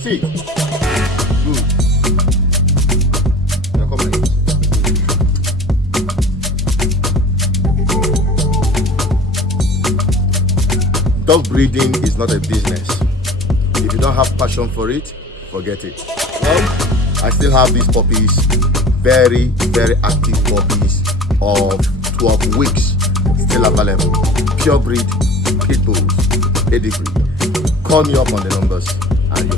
See. Good. Now come on. Dog breeding is not a business. If you don't have passion for it, forget it. Well, I still have these puppies, very, very active puppies of 12 weeks, still available. Pure breed, pit bulls, pedigree. Call me up on the numbers